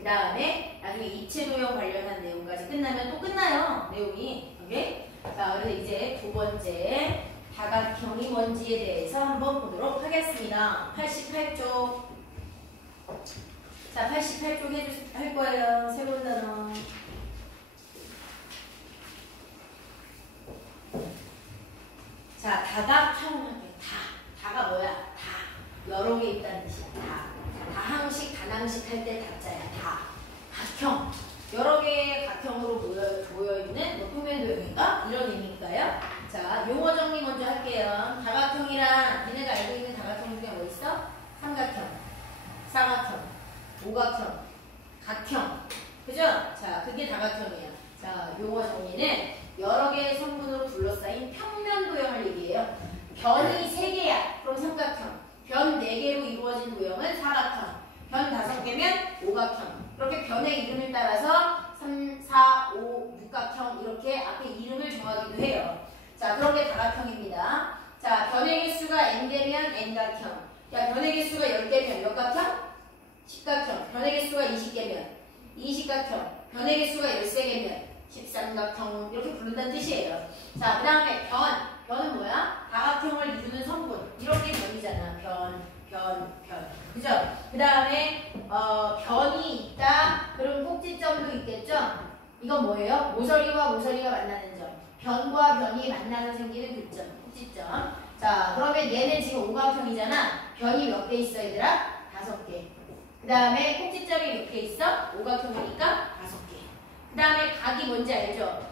그 다음에 나중에 입체 도형 관련한 내용까지 끝나면 또 끝나요. 내용이. 오케이? 자, 그래서 이제 두 번째 다각형이 뭔지에 대해서 한번 보도록 하겠습니다. 88쪽. 자, 88쪽 할 거예요. 새로운 단어. 자, 다각형 할게. 다가 뭐야? 다. 여러 개 있다는 뜻이야. 다항식, 단항식 할 때 다자야. 다. 각형. 여러 개의 각형으로 모여있는 뭐 평면도형인가? 이런 의미일까요? 자, 용어 정리 먼저 할게요. 다각형이란 니네가 알고 있는 다각형 중에 뭐 있어? 삼각형, 사각형, 오각형, 각형. 그죠? 자, 그게 다각형이에요. 자, 용어 정리는 여러 개의 성분으로 둘러싸인 평면도형을 얘기해요. 변이 3개야. 그럼 삼각형. 변 4개로 이루어진 도형은 사각형. 변 5개면 오각형. 이렇게 변의 이름을 따라서 3, 4, 5, 육각형 이렇게 앞에 이름을 정하기도 해요. 자, 그런 게 다각형입니다. 자, 변의 개수가 n되면 n각형. 야, 변의 개수가 10개면 몇 각형? 10각형. 변의 개수가 20개면 20각형. 변의 개수가 13개면 13각형. 이렇게 부른다는 뜻이에요. 자, 그 다음에 변은 뭐야? 다각형을 이루는 성분. 이런 게 변이잖아. 변. 그죠? 그 다음에 변이 있다. 그럼 꼭지점도 있겠죠? 이건 뭐예요? 모서리와 모서리가 만나는 점. 변과 변이 만나서 생기는 그 점. 꼭지점. 자, 그러면 얘는 지금 오각형이잖아. 변이 몇 개 있어, 얘들아? 5개. 그 다음에 꼭지점이 몇 개 있어? 오각형이니까 5개. 그 다음에 각이 뭔지 알죠?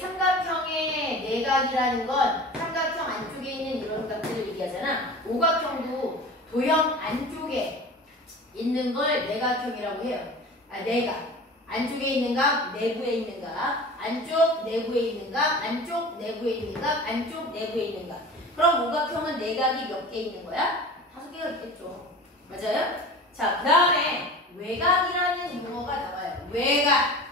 삼각형의 내각이라는 건 삼각형 안쪽에 있는 이런 각들을 얘기하잖아. 오각형도 도형 안쪽에 있는 걸 내각형이라고 해요. 내각. 안쪽에 있는 각, 내부에 있는 각. 안쪽, 내부에 있는 각. 안쪽, 내부에 있는 각. 안쪽, 내부에 있는 각. 그럼 오각형은 내각이 몇 개 있는 거야? 5개가 있겠죠. 맞아요? 자, 그 다음에 외각이라는 용어가 나와요. 외각.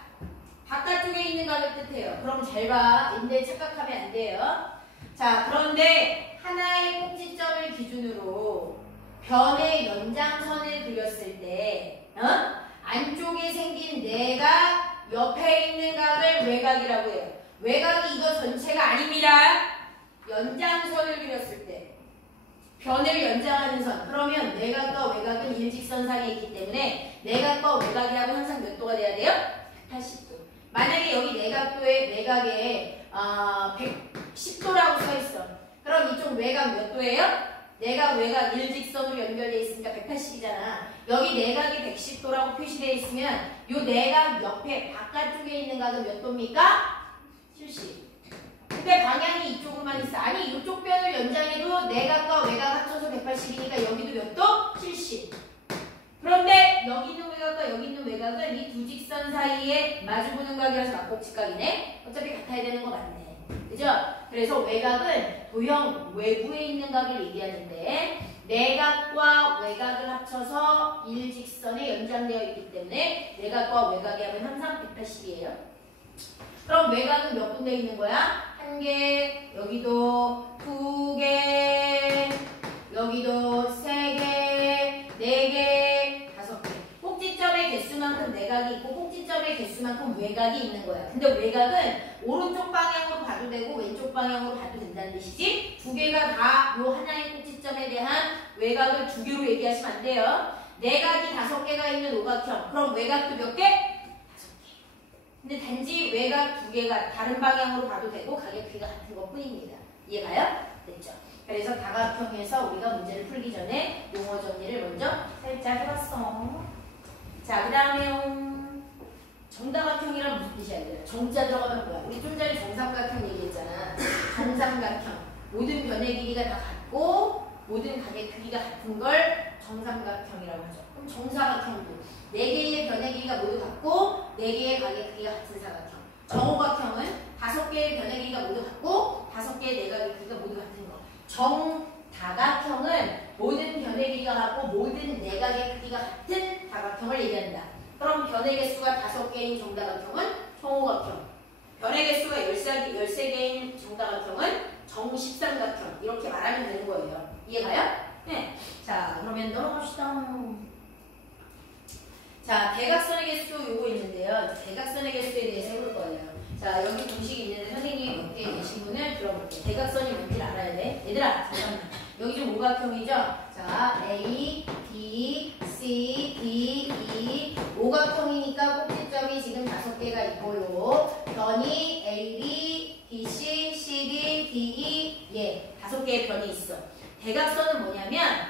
바깥쪽에 있는 각을 뜻해요. 그럼 잘 봐. 인데 착각하면 안 돼요. 자, 그런데 하나의 꼭지점을 기준으로 변의 연장선을 그렸을 때 안쪽에 생긴 내각, 옆에 있는 각을 외각이라고 해요. 외각이 이거 전체가 아닙니다. 연장선을 그렸을 때 변을 연장하는 선. 그러면 내각과 외각은 일직선 사이에 있기 때문에 내각과 외각이라고 항상 몇 도가 돼야 돼요? 180도. 만약에 여기 내각에 110도라고 써 있어. 그럼 이쪽 외각 몇 도예요? 내각, 외각 일직선으로 연결되어 있으니까 180이잖아. 여기 내각이 110도라고 표시되어 있으면 이 내각 옆에 바깥쪽에 있는 각은 몇 도입니까? 70. 근데 방향이 이쪽으로만 있어. 아니, 이쪽 변을 연장해도 내각과 외각 합쳐서 180이니까 여기도 몇 도? 70. 그런데 여기 있는 외각과 여기 있는 외각은 이 두 직선 사이에 마주보는 각이라서 막곡직각이네. 어차피 같아야 되는 거 맞네. 그죠? 그래서 외각은 도형 외부에 있는 각을 얘기하는데 내각과 외각을 합쳐서 일직선에 연장되어 있기 때문에 내각과 외각이 하면 항상 180이에요. 그럼 외각은 몇 군데 있는 거야? 1개, 여기도 2개, 여기도 3개, 4개, 5개. 꼭지점의 개수만큼 내각이 있고 꼭지점의 개수만큼 외각이 있는 거야. 근데 외각은 오른쪽 방향으로 봐도 되고 왼쪽 방향으로 봐도 된다는 뜻이지. 2개가 다 요 하나의 꼭지점에 대한 외각을 2개로 얘기하시면 안 돼요. 내각이 5개가 있는 오각형. 그럼 외각도 몇 개? 5개. 근데 단지 외각 2개가 다른 방향으로 봐도 되고 가격 크기가 같은 것 뿐입니다. 이해가요? 됐죠? 그래서 다각형에서 우리가 문제를 풀기 전에 용어 정리를 먼저 살짝 해봤어. 자, 그 다음에 정다각형이란 무슨 뜻이야? 정자 들어가면 뭐야? 우리 좀 전에 정삼각형 얘기했잖아. 정삼각형. 모든 변의 길이가 다 같고 모든 각의 크기가 같은 걸 정삼각형이라고 하죠. 그럼 정사각형도 4개의 변의 길이가 모두 같고 4개의 각의 크기가 같은 사각형. 정오각형은 5개의 변의 길이가 모두 같고 5개의 내각의 크기가 모두 같은 거. 정다각형은 모든 변의 길이가 같고 모든 내각의 크기가 같은 다각형을 얘기한다. 그럼 변의 개수가 5개인 정다각형은 정오각형. 변의 개수가 13개인 정다각형은 정십삼각형. 이렇게 말하면 되는 거예요. 이해가요? 네. 자, 그러면 넘어갑시다. 자, 자, 대각선의 개수 요거 있는데요. 대각선의 개수에 대해서 해볼 거예요. 자, 여기 공식이 있는데 선생님이 옆에 계신 분을 들어볼게요. 대각선이 뭔지 알아야 돼. 얘들아, 잠깐만. 여기 좀 오각형이죠? 자, A, B, C, D, E. 오각형이니까 꼭지점이 지금 5개가 있고요. 변이 A, B, B, C, C, D, D, E. 예, 5개의 변이 있어. 대각선은 뭐냐면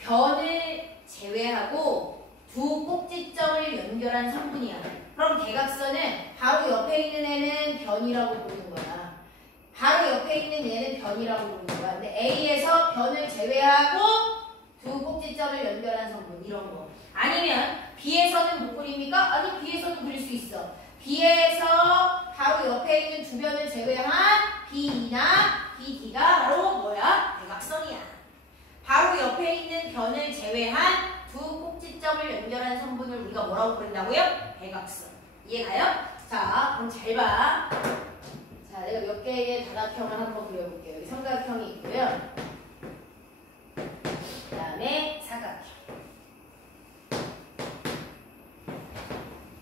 변을 제외하고 두 꼭지점을 연결한 선분이야. 그럼 대각선은 바로 옆에 있는 애는 변이라고 부르는 거야. 바로 옆에 있는 얘는 변이라고 부르는 거야. 근데 A에서 변을 제외하고 두 꼭지점을 연결한 선분 이런 거. 아니면 B에서는 못 그립니까? 아니 B에서도 그릴 수 있어. B에서 바로 옆에 있는 두 변을 제외한 B나 BD가 바로 뭐야? 대각선이야. 바로 옆에 있는 변을 제외한 두 꼭지점을 연결한 선분을 우리가 뭐라고 부른다고요? 대각선. 이해가요? 자, 그럼 잘 봐. 자, 내가 몇 개의 다각형을 한번 그려볼게요. 여기 삼각형이 있고요. 그 다음에 사각형.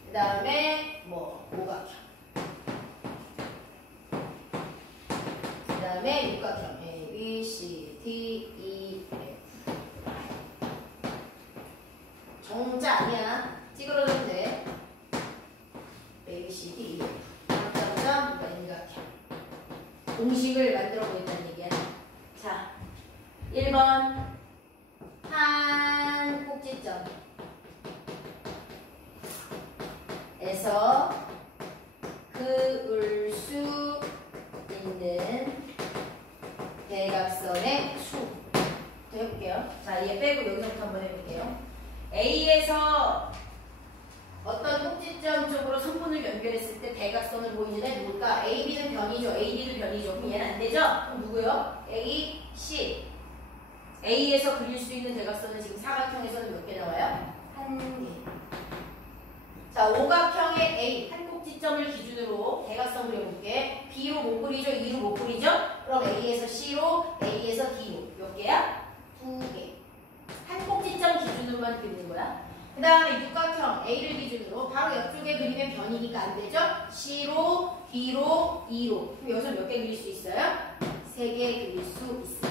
그 다음에 뭐 오각형. 그 다음에 육각형. A, B, C, D, E, F. 정자 아니야. 찌그러져도 돼. A, B, C, D, E, F. 점점 삼각형. 공식을 만들어 보겠다는 얘기야. 자, 1번 한 꼭지점에서 그을 수 있는 대각선의 수. 또 해볼게요. 자, 얘 빼고 여기서부터 한번 해볼게요. A에서 어떤 꼭지점 쪽으로 선분을 연결했을 때 대각선을 보이는 애 누굴까? AB는 변이죠. AD도 변이죠. 그럼 얘는 안 되죠? 그럼 누구요? A, C. A에서 그릴 수 있는 대각선은 지금 사각형에서는 몇 개 나와요? 한 개. 자, 오각형의 A, 한 꼭지점을 기준으로 대각선 그려볼게. B로 못 그리죠? E로 못 그리죠? 그럼 A에서 C로, A에서 D로. 몇 개야? 2개. 한 꼭지점 기준으로만 그리는 거야. 그 다음에 육각형 A를 기준으로 바로 옆쪽에 그리면 변이니까 안 되죠? C로, D로, E로. 그럼 여기서 몇 개 그릴 수 있어요? 3개 그릴 수 있습니다.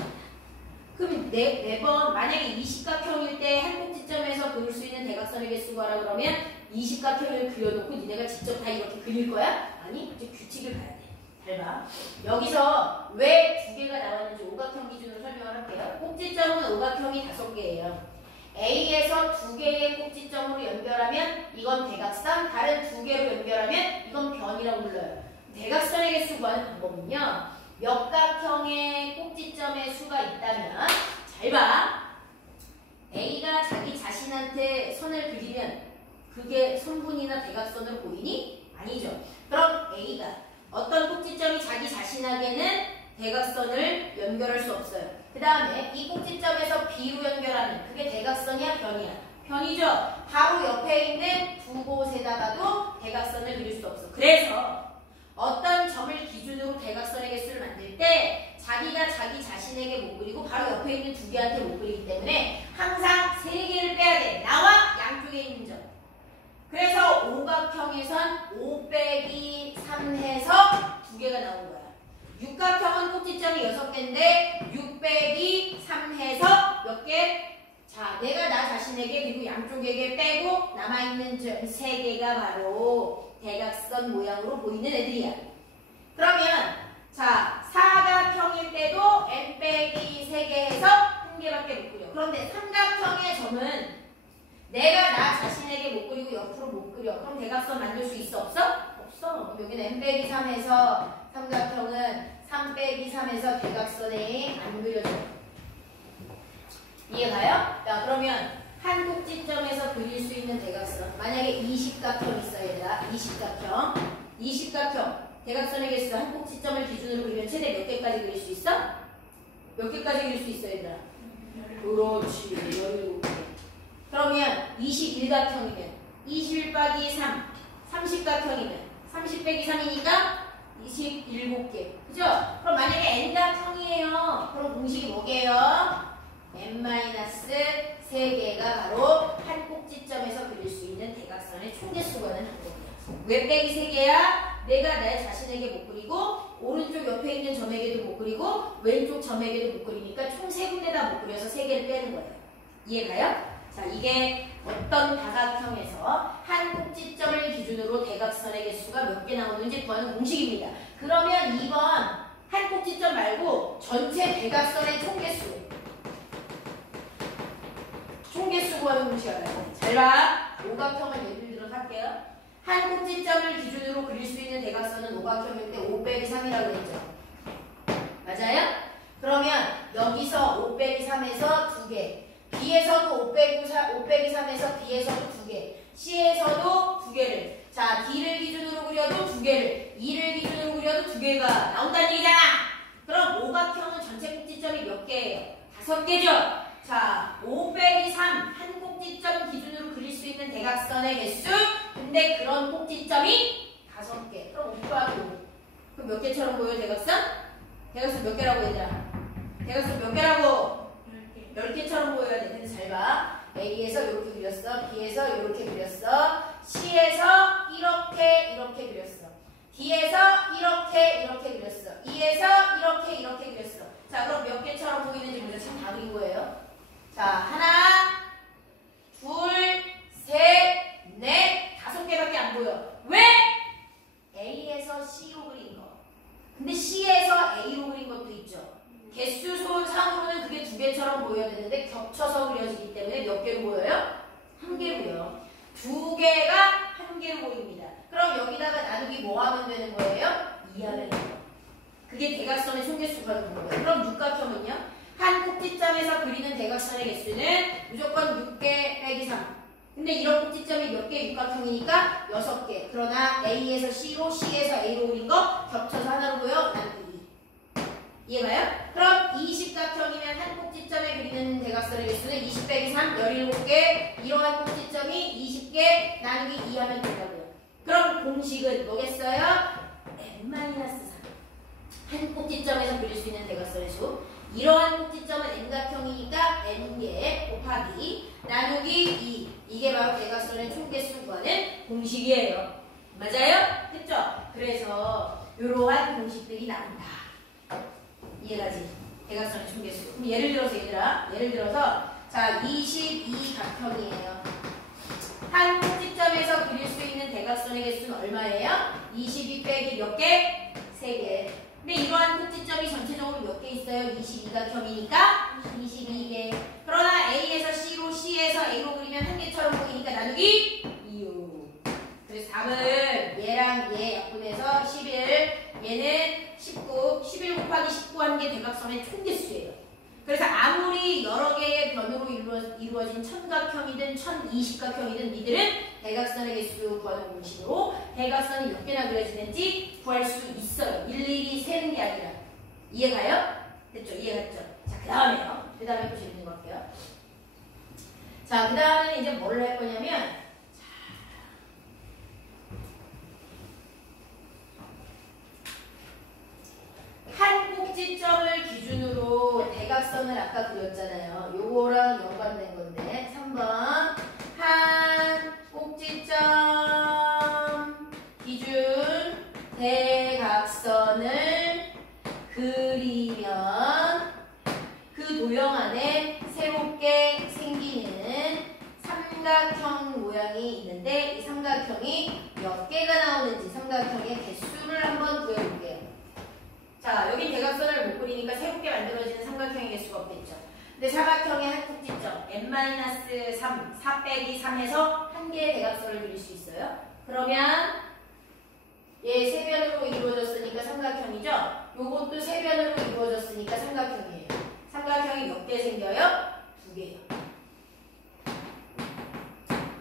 그럼 네 번, 만약에 이십각형일 때 한 꼭지점에서 그릴 수 있는 대각선의 개수가 하라 그러면 이십각형을 그려놓고 니네가 직접 다 이렇게 그릴 거야? 아니, 이제 규칙을 봐야 돼. 잘 봐. 여기서 왜 2개가 나왔는지 오각형 기준으로 설명을 할게요. 꼭지점은 오각형이 5개예요. A에서 2개의 꼭지점으로 연결하면 이건 대각선, 다른 2개로 연결하면 이건 변이라고 불러요. 대각선의 개수 구하는 방법은요. 역각형의 꼭지점의 수가 있다면 잘 봐. A가 자기 자신한테 선을 그리면 그게 선분이나 대각선으로 보이니? 아니죠. 그럼 A가 어떤 꼭지점이 자기 자신에게는 대각선을 연결할 수 없어요. 그 다음에 이 꼭지점에서 B로 연결하는 그게 대각선이야? 변이야? 변이죠. 바로 옆에 있는 두 곳에다가도 대각선을 그릴 수 없어. 그래서 어떤 점을 기준으로 대각선의 개수를 만들 때 자기가 자기 자신에게 못 그리고 바로 옆에 있는 2개한테 못 그리기 때문에 항상 3개를 빼야 돼. 나와 양쪽에 있는 점. 그래서 오각형에선 5 빼기 3 해서 2개가 나온 거야. 육각형은 꼭지점이 6개인데 6 빼기 3 해서 몇 개? 자, 내가 나 자신에게 그리고 양쪽에게 빼고 남아있는 점 3개가 바로 대각선 모양으로 보이는 애들이야. 그러면 자, 사각형일 때도 n 빼기 3개 해서 1개밖에 못 그려. 그런데 삼각형의 점은 내가 나 자신에게 못 그리고 옆으로 못 그려. 그럼 대각선 만들 수 있어? 없어? 없어. 여기는 n 빼기 3에서 삼각형은 3 빼기 3에서 대각선에 안 그려져. 이해가요? 자, 그러면 한 꼭지점에서 그릴 수 있는 대각선. 만약에 이십각형 있어, 얘들아. 이십각형. 이십각형. 대각선의 개수 한 꼭지점을 기준으로 그리면 최대 몇 개까지 그릴 수 있어? 몇 개까지 그릴 수 있어, 얘들아? 그렇지. 17개. 그러면 21각형이면 21 빼기 3. 30각형이면 30 빼기 3이니까 27개. 그죠? 그럼 만약에 n각형이에요. 그럼 공식이 뭐게요? n-3개가 바로 한 꼭지점에서 그릴 수 있는 총개수관은 항공이야. 왜 빼기 3개야? 내가 내 자신에게 못 그리고 오른쪽 옆에 있는 점에게도 못 그리고 왼쪽 점에게도 못 그리니까 총 3군데다 못 그려서 3개를 빼는 거예요. 이해가요? 자, 이게 어떤 다각형에서 한 꼭지점을 기준으로 대각선의 개수가 몇 개 나오는지 구하는 공식입니다. 그러면 2번 한 꼭지점 말고 전체 대각선의 총개수. 총개수 구하는 공식 알아요? 잘 봐. 오각형을 예를 들어서 할게요. 한 꼭지점을 기준으로 그릴 수 있는 대각선은 오각형인데 5 빼기 3이라고 했죠. 맞아요? 그러면 여기서 5 빼기 3에서 2개. B에서도 5 빼기 3에서 D에서도 2개. C에서도 2개를. 자, D를 기준으로 그려도 2개를. E를 기준으로 그려도 2개가 나온다는 얘기잖아. 그럼 오각형은 전체 꼭지점이 몇 개예요? 5개죠. 자, 5 빼기 3 한 꼭지점 기준으로 그릴 수 있는 대각선의 개수. 근데 그런 꼭지점이 5개. 그럼 5 더하기 5. 그럼 몇 개처럼 보여 대각선? 대각선 몇 개라고 얘들아? 대각선 몇 개라고? 10개처럼 보여야 돼. 근데 잘 봐. A에서 이렇게 그렸어. B에서 이렇게 그렸어. C에서 이렇게 그렸어. D에서 이렇게 그렸어. E에서 이렇게 그렸어. 자, 그럼 몇 개처럼 보이는지 보자. 참 다 그린 거예요. 자, 하나, 둘, 셋, 넷, 5개밖에 안 보여. 왜? A에서 C로 그린 거. 근데 C에서 A로 그린 것도 있죠. 개수상으로는 그게 2개처럼 보여야 되는데 겹쳐서 그려지기 때문에 몇 개로 보여요? 1개로요. 2개가 1개로 보입니다. 그럼 여기다가 나누기 뭐 하면 되는 거예요? 2 하면 돼요. 그게 대각선의 총개수가 되는 거예요. 그럼 육각형은요? 한 꼭지점에서 그리는 대각선의 개수는 무조건 6개 빼기 3. 근데 이런 꼭지점이 몇 개 육각형이니까 6개. 그러나 A에서 C로, C에서 A로 그린 거 겹쳐서 하나로 보여? 나누기 2. 이해가요? 그럼 이 십각형이면 한 꼭지점에 그리는 대각선의 개수는 20 빼기 3, 17개. 이러한 꼭지점이 20개 나누기 2 하면 된다고요. 그럼 공식은 뭐겠어요? n-3. 한 꼭지점에서 그릴 수 있는 대각선의 수. 이러한 꼭지점은 n각형이니까 n개 곱하기 나누기 2. 이게 바로 대각선의 총개수 구하는 공식이에요. 맞아요? 됐죠? 그래서 이러한 공식들이 나온다. 이해가지? 대각선의 총개수. 그럼 예를 들어서 얘들아, 자, 22각형이에요. 한 꼭지점에서 그릴 수 있는 대각선의 개수는 얼마예요? 22 빼기 몇 개? 3개. 근데 이러한 꼭지점이 전체적으로 몇 개 있어요? 22각형이니까 22개. 그러나 A에서 C로, C에서 A로 그리면 1개처럼 보이니까 나누기 2. 그래서 답은 얘랑 얘 약분해서 11, 얘는 19, 11 곱하기 19 하는 게 대각선의 총개수예요. 그래서 아무리 여러 개의 변으로 이루어진 천각형이든 1020각형이든 니들은 대각선의 개수 구하는 공식으로 대각선이 몇 개나 그려지는지 구할 수 있어요. 일일이 세는 게 아니라. 이해가요? 됐죠? 이해갔죠? 자, 그 다음에요. 그 다음에 또 재밌는 거 할게요. 자, 그 다음에는 이제 뭘 할 거냐면 한 꼭지점을 기준으로 대각선을 아까 그렸잖아요. 요거랑 연관된 건데 3번 한 꼭지점 기준 대각선을 그리면 그 도형 안에 새롭게 생기는 삼각형 모양이 있는데 이 삼각형이 몇 개가 나오는지 삼각형의 개수를 한번 구해볼게요. 자, 여긴 대각선을 못 그리니까 새롭게 만들어지는 삼각형의 개수가 없겠죠. 근데 사각형의 한 꼭지점 n-3, 4 빼기 3에서 한 개의 대각선을 그릴 수 있어요. 그러면 얘 세변으로 이루어졌으니까 삼각형이죠. 요것도 세변으로 이루어졌으니까 삼각형이에요. 삼각형이 몇 개 생겨요? 2개요.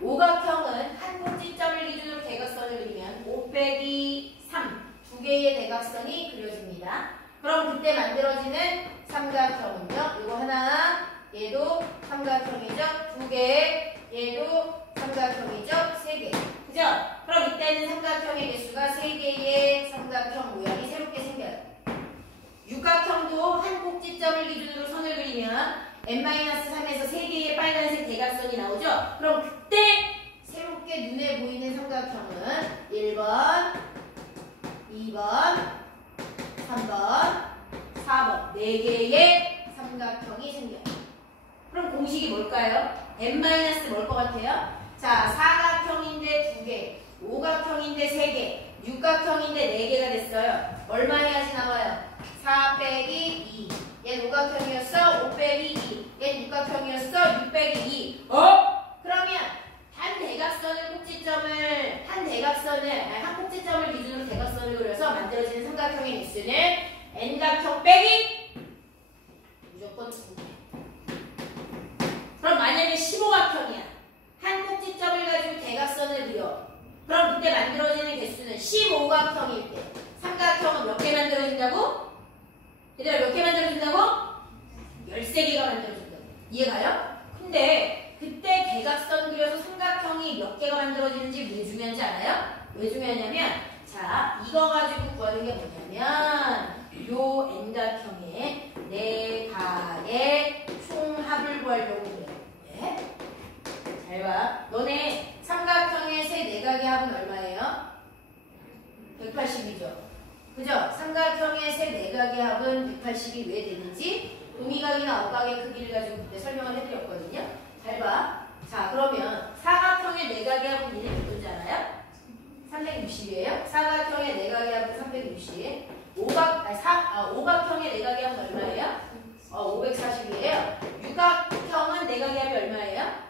오각형은 한 꼭지점을 기준으로 대각선을 그리면 5 빼기 3 2개의 대각선이 그려집니다. 그럼 그때 만들어지는 삼각형은요. 이거 하나, 얘도 삼각형이죠. 2개, 얘도 삼각형이죠. 3개. 그죠? 그럼 이때는 삼각형의 개수가 3개의 삼각형 모양이 새롭게 생겨요. 육각형도 한 꼭지점을 기준으로 선을 그리면 n-3에서 3개의 빨간색 대각선이 나오죠. 그럼 그때 새롭게 눈에 보이는 1번, 2번, 3번, 4번 4개의 삼각형이 생겨요. 그럼 공식이 뭘까요? n- 뭘 것 같아요? 자, 사각형인데 2개, 오각형인데 3개, 육각형인데 4개가 됐어요. 얼마 해야지 나와요? 4 빼기 2. 얘는 오각형이었어. 5 빼기 2. 얘는 육각형이었어. 6 빼기 2. 그러면 한 꼭지점을 기준으로 대각선을 그려서 만들어지는 삼각형의 개수는 n각형 빼기 무조건 2개. 그럼 만약에 15각형이야. 한 꼭지점을 가지고 대각선을 그려. 그럼 그때 만들어지는 개수는 15각형일 때 삼각형은 몇 개 만들어진다고? 얘들아 몇 개 만들어진다고? 13개가 만들어진다고. 이해가요? 근데 그때 대각선 그려서 삼각형이 몇 개가 만들어지는지 왜 중요한지 알아요? 왜 중요하냐면 자, 이거 가지고 구하는 게 뭐냐면 요 n각형의 4각의 총합을 구하려고 그래요. 왜? 잘 봐. 너네 삼각형의 세 내각의 합은 얼마예요? 180이죠. 그죠? 삼각형의 세 내각의 합은 180이 왜 되는지 음이각이나 어각의 크기를 가지고 그때 설명을 해드렸거든요. 잘 봐. 자, 그러면 사각형의 내각의 합은 니네 몇 돈지 알아요? 360이에요. 사각형의 내각의 합은 360. 오각형의 내각의 합은 얼마예요? 540이에요. 육각형은 내각의 합이 얼마예요?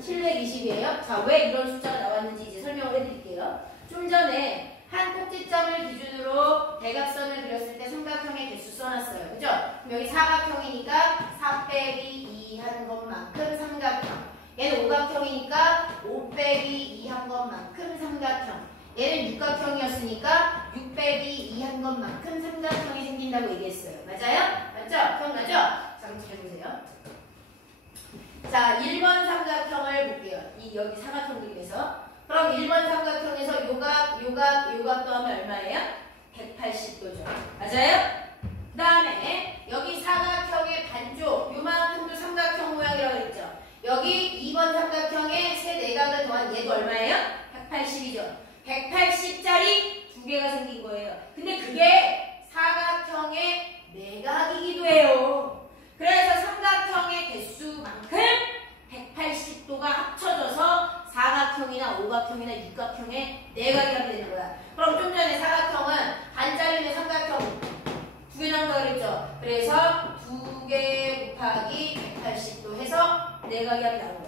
720이에요. 자, 왜 이런 숫자가 나왔는지 이제 설명을 해드릴게요. 좀 전에 한 꼭지점을 기준으로 대각선을 그렸을 때 삼각형의 개수 써놨어요. 그죠? 그럼 여기 사각형이니까 4 빼기 2 한 것만큼 삼각형. 얘는 오각형이니까 5 빼기 2 한 것만큼 삼각형. 얘는 육각형이었으니까 6 빼기 2 한 것만큼 삼각형이 생긴다고 얘기했어요. 맞아요? 맞죠? 기억나죠? 자, 그럼 잘 보세요. 자, 1번 삼각형을 볼게요. 여기 사각형 그림에서. 그럼 1번 삼각형에서 요각 더하면 얼마예요? 180도죠. 맞아요? 그 다음에 여기 사각형의 반쪽, 요만큼도 삼각형 모양이라고 했죠. 여기 2번 삼각형의 세 내각을 더한 얘도 얼마예요? 180이죠. 180짜리 2개가 생긴 거예요. 근데 그게 사각형의 내각이기도 해요. 그래서 삼각형의 개수만큼 180도가 합쳐져서 사각형이나 오각형이나 육각형의 내각이 하게 되는 거야. 그럼 좀 전에 사각형은 반짜리는 삼각형 2개 나온다고 그랬죠. 그래서 2개 곱하기 180도 해서 내각이 하게 나온 거야.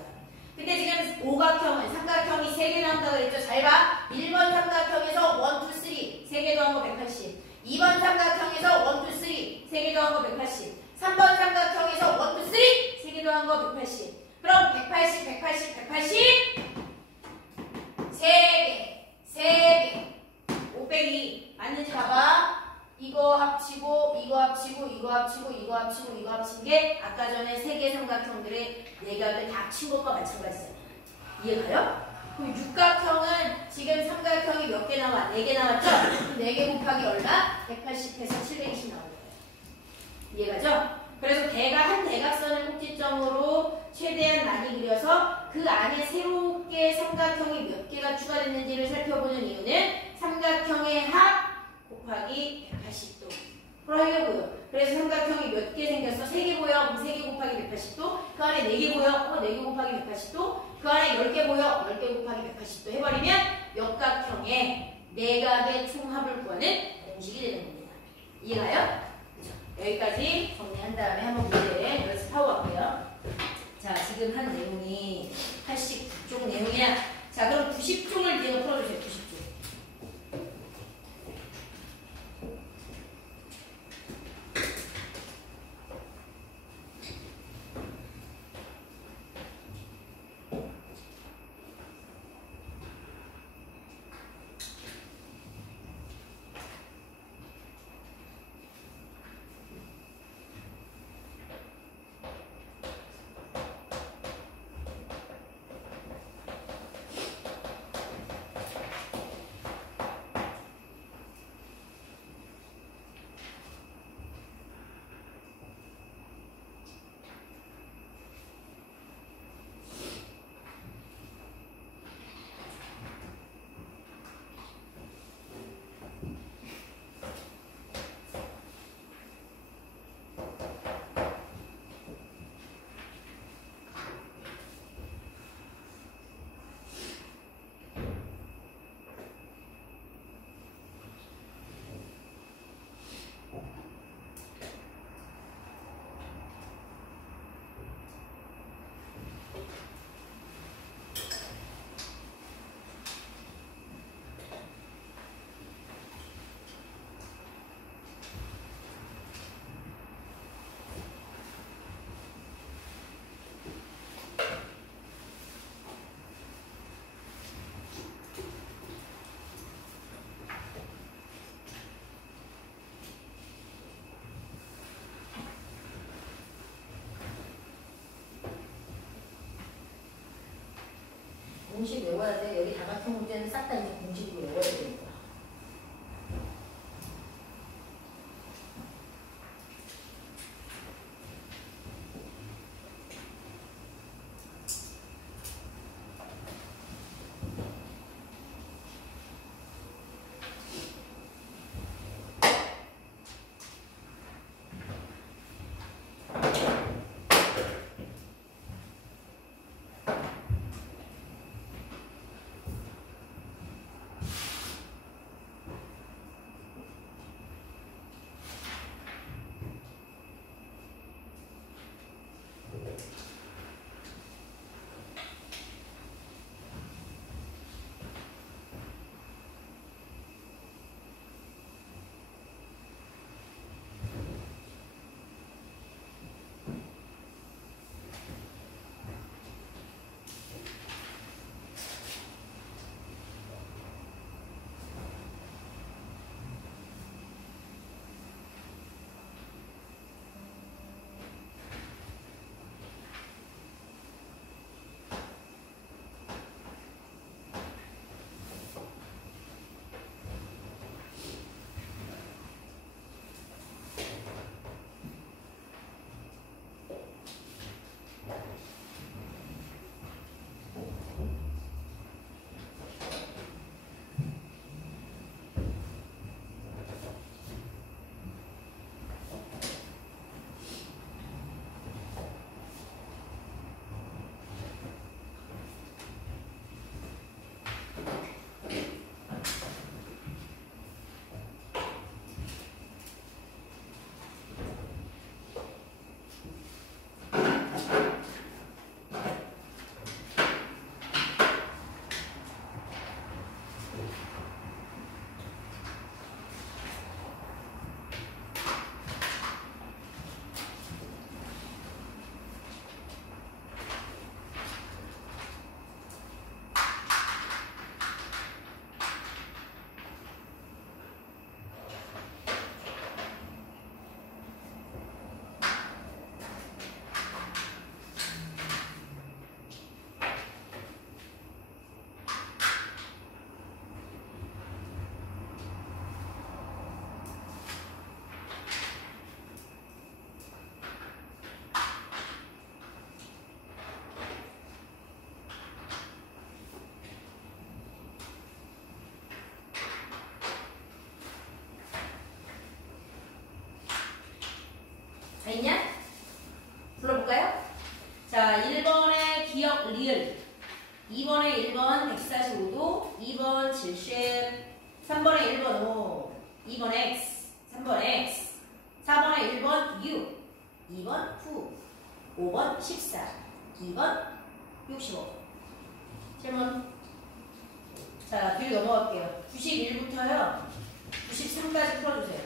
근데 지금 오각형은 삼각형이 3개 나온다고 그랬죠. 잘 봐. 1번 삼각형에서 1, 2, 3 3개 더한 거 180. 2번 삼각형에서 1, 2, 3 3개 더한 거 180. 3번 삼각형에서 1, 2, 3 3개 더한 거 180. 그럼 180, 180, 180 3개 5 빼기 맞는지 봐봐. 이거 합치고 이거 합치고 이거 합치고 이거 합치고 이거 합친 게 아까 전에 3개 삼각형들의 내각을 다 합친 것과 마찬가지잖아요. 이해가요? 그럼 육각형은 지금 삼각형이 몇 개 나와? 4개 나왔죠? 4개 곱하기 얼마? 180해서 720 나온 거예요. 이해가죠? 그래서 한 대각선을 꼭지점으로 최대한 많이 그려서 그 안에 새롭게 삼각형이 몇 개가 추가됐는지를 살펴보는 이유는 삼각형의 합 곱하기 180도 로 하려고요. 그래서 삼각형이 몇 개 생겼어? 3개 보여? 그럼 3개 곱하기 180도. 그 안에 4개 보여? 4개 곱하기 180도. 그 안에 10개 보여? 10개 곱하기 180도 해버리면 역각형의 내각의 총합을 구하는 공식이 되는 겁니다. 이해가요? 여기까지 정리한 다음에 한번 문제 연습하고 갈게요. 자, 지금 한 내용이 89쪽 내용이야. 자, 그럼 90쪽을 내가 풀어주세요. 90쪽. 공식 외워야 돼. 여기 다각형 문제는 싹 다 이제 공식으로 외워야 되는 거야. 다 있냐? 불러볼까요? 자, 1번에 기억 리을, 2번에 1번 145도, 2번 70, 3번에 1번 5, 2번 X, 3번 X, 4번에 1번 6, 2번 9, 5번 14, 2번 65. 질문. 자, 뒤로 넘어갈게요. 91부터요. 93까지 풀어주세요.